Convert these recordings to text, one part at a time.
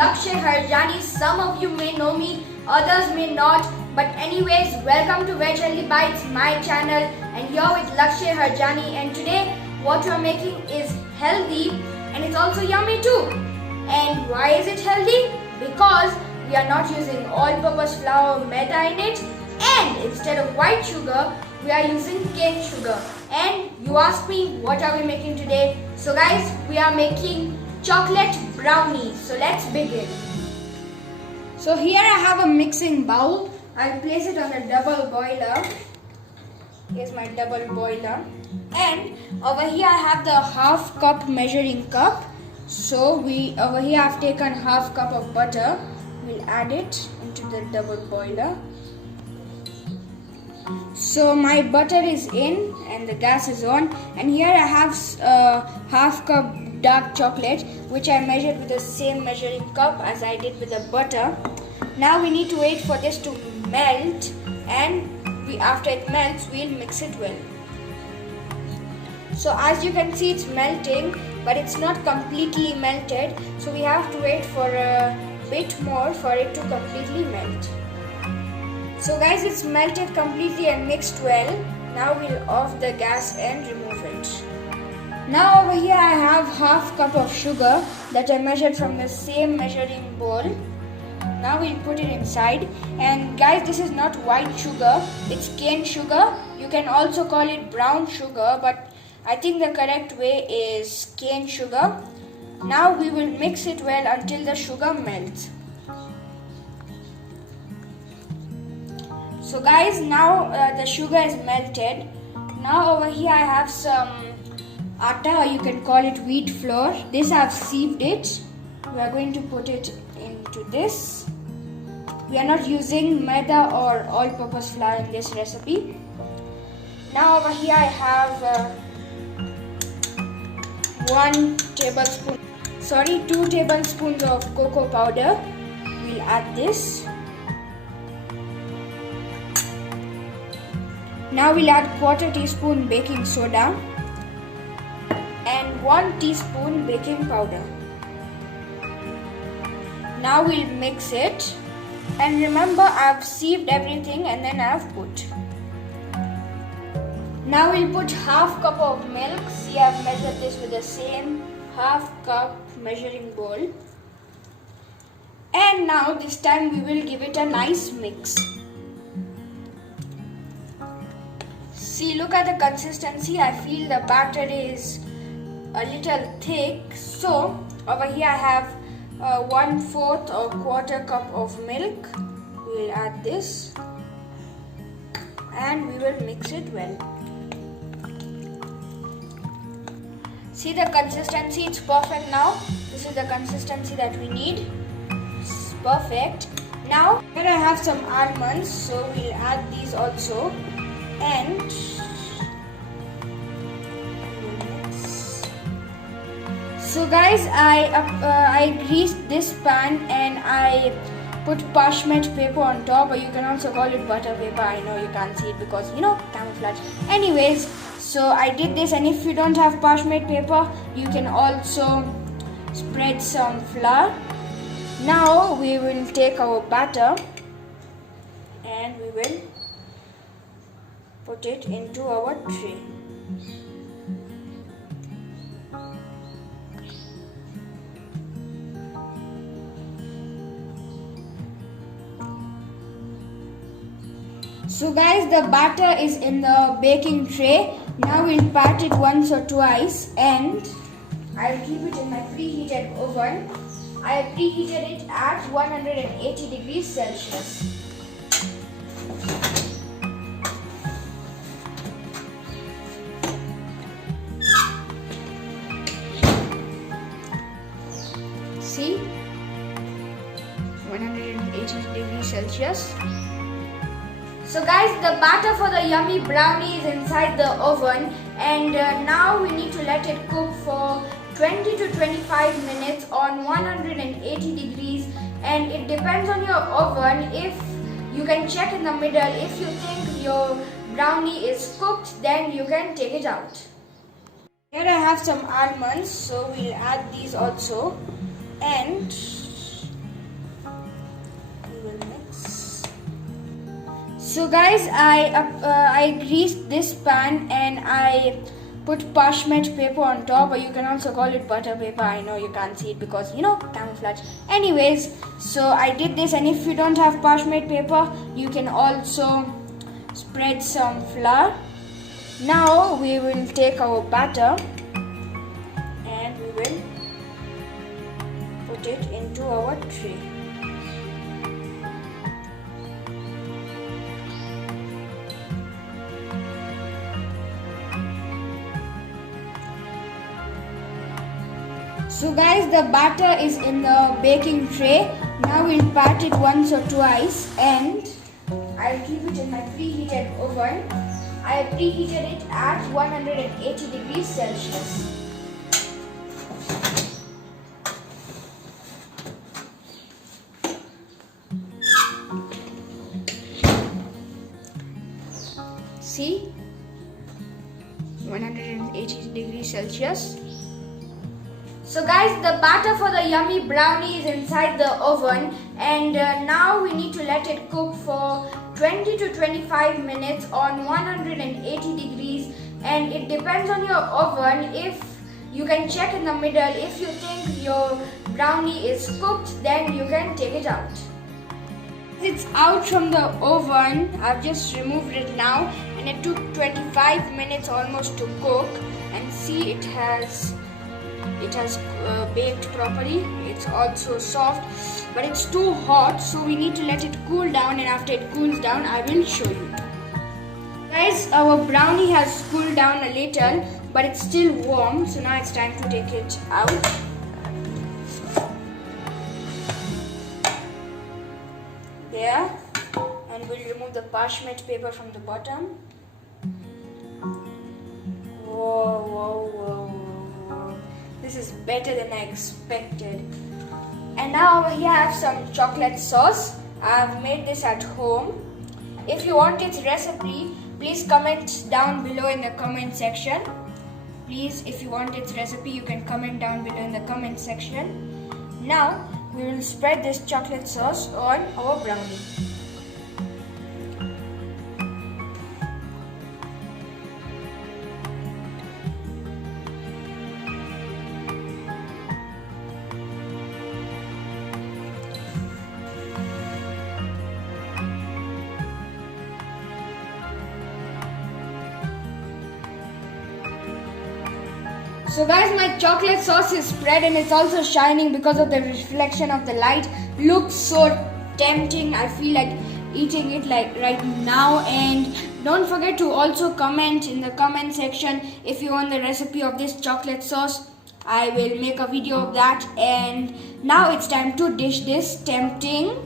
Lakshay Harjani. Some of you may know me, others may not. But anyways, welcome to Veg Healthy Bites, my channel, and here with Lakshay Harjani. And today, what we are making is healthy and it's also yummy too. And why is it healthy? Because we are not using all-purpose flour or maida in it, and instead of white sugar, we are using cane sugar. And you ask me, what are we making today? So guys, we are making chocolate brownies. So let's begin. So here I have a mixing bowl. I'll place it on a double boiler. Here's my double boiler. And over here I have the half cup measuring cup. So over here I've taken half cup of butter. We'll add it into the double boiler. So my butter is in and the gas is on, and here I have half cup dark chocolate, which I measured with the same measuring cup as I did with the butter. Now we need to wait for this to melt, and after it melts we'll mix it well. So as you can see, it's melting, but it's not completely melted, so we have to wait for a bit more for it to completely melt. So guys, it's melted completely and mixed well. Now we'll off the gas and remove it. Now over here I have half cup of sugar that I measured from the same measuring bowl. Now we'll put it inside. And guys, this is not white sugar, it's cane sugar. You can also call it brown sugar, but I think the correct way is cane sugar. Now we will mix it well until the sugar melts. So guys, now the sugar is melted. Now over here I have some atta, or you can call it wheat flour. This I've sieved it. We are going to put it into this. We are not using maida or all-purpose flour in this recipe. Now over here I have 2 tablespoons of cocoa powder. We'll add this. Now we'll add 1/4 teaspoon baking soda and 1 teaspoon baking powder. Now we'll mix it, and remember I've sieved everything and then I've put. Now we'll put half cup of milk. See, I've measured this with the same half cup measuring bowl. And now this time we will give it a nice mix. See, look at the consistency. I feel the batter is a little thick. So over here I have 1/4 or 1/4 cup of milk. We'll add this and we will mix it well. See the consistency, it's perfect now. This is the consistency that we need. It's perfect. Now here I have some almonds, so we'll add these also. And so guys, I greased this pan and I put parchment paper on top, or you can also call it butter paper. I know you can't see it because camouflage. Anyways, so I did this, and if you don't have parchment paper, you can also spread some flour. Now we will take our batter and we will put it into our tray. So guys, the batter is in the baking tray. Now we'll pat it once or twice, and I'll keep it in my preheated oven. I have preheated it at 180 degrees Celsius. See, 180 degrees Celsius. So guys, the batter for the yummy brownie is inside the oven, and now we need to let it cook for 20 to 25 minutes on 180 degrees, and it depends on your oven. If you can check in the middle, if you think your brownie is cooked, then you can take it out. Here I have some almonds, so we'll add these also. And So guys, I greased this pan and I put parchment paper on top, or you can also call it butter paper. I know you can't see it because camouflage. Anyways, so I did this, and if you don't have parchment paper, you can also spread some flour. Now we will take our batter and we will put it into our tray. So guys, the batter is in the baking tray. Now we'll pat it once or twice, and I'll keep it in my preheated oven. I preheated it at 180 degrees Celsius. See? 180 degrees Celsius. So guys, the batter for the yummy brownie is inside the oven, and now we need to let it cook for 20 to 25 minutes on 180 degrees, and it depends on your oven. If you can check in the middle, if you think your brownie is cooked, then you can take it out. It's out from the oven. I've just removed it now, and it took 25 minutes almost to cook, and see, it has baked properly. It's also soft, but it's too hot, so we need to let it cool down, and after it cools down I will show you. Guys, our brownie has cooled down a little, but it's still warm, so now it's time to take it out. There, and we'll remove the parchment paper from the bottom. Whoa. This is better than I expected. And now over here I have some chocolate sauce. I've made this at home. If you want its recipe, please comment down below in the comment section. Please, if you want its recipe, you can comment down below in the comment section. Now we will spread this chocolate sauce on our brownie. So guys, my chocolate sauce is spread, and it's also shining because of the reflection of the light. Looks so tempting. I feel like eating it like right now. And don't forget to also comment in the comment section if you want the recipe of this chocolate sauce. I will make a video of that. And now it's time to dish this. Tempting.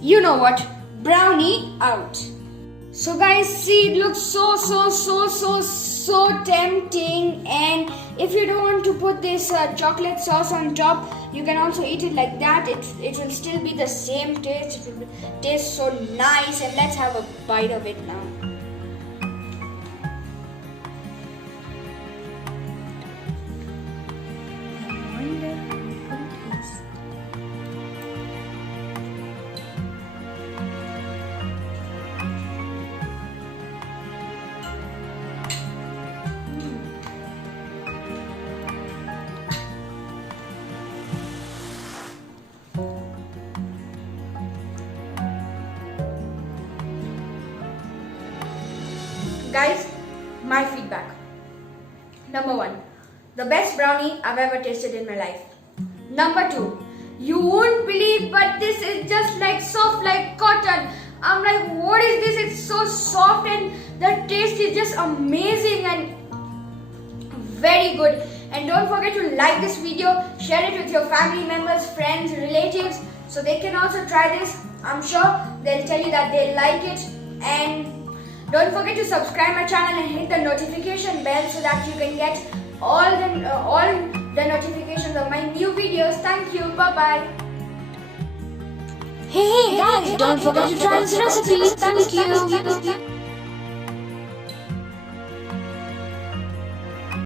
You know what? Brownie out. So guys, see, it looks so tempting, and if you don't want to put this chocolate sauce on top, you can also eat it like that. It will still be the same taste. It will taste so nice, and let's have a bite of it now. Guys, my feedback. Number 1, the best brownie I've ever tasted in my life. Number 2, you won't believe, but this is just like soft like cotton. I'm like, what is this? It's so soft, and the taste is just amazing and very good. And don't forget to like this video, share it with your family members, friends, relatives, so they can also try this. I'm sure they'll tell you that they like it. And don't forget to subscribe my channel and hit the notification bell so that you can get all the notifications of my new videos. Thank you. Bye bye. Hey guys, don't forget to try this recipe. Thank you.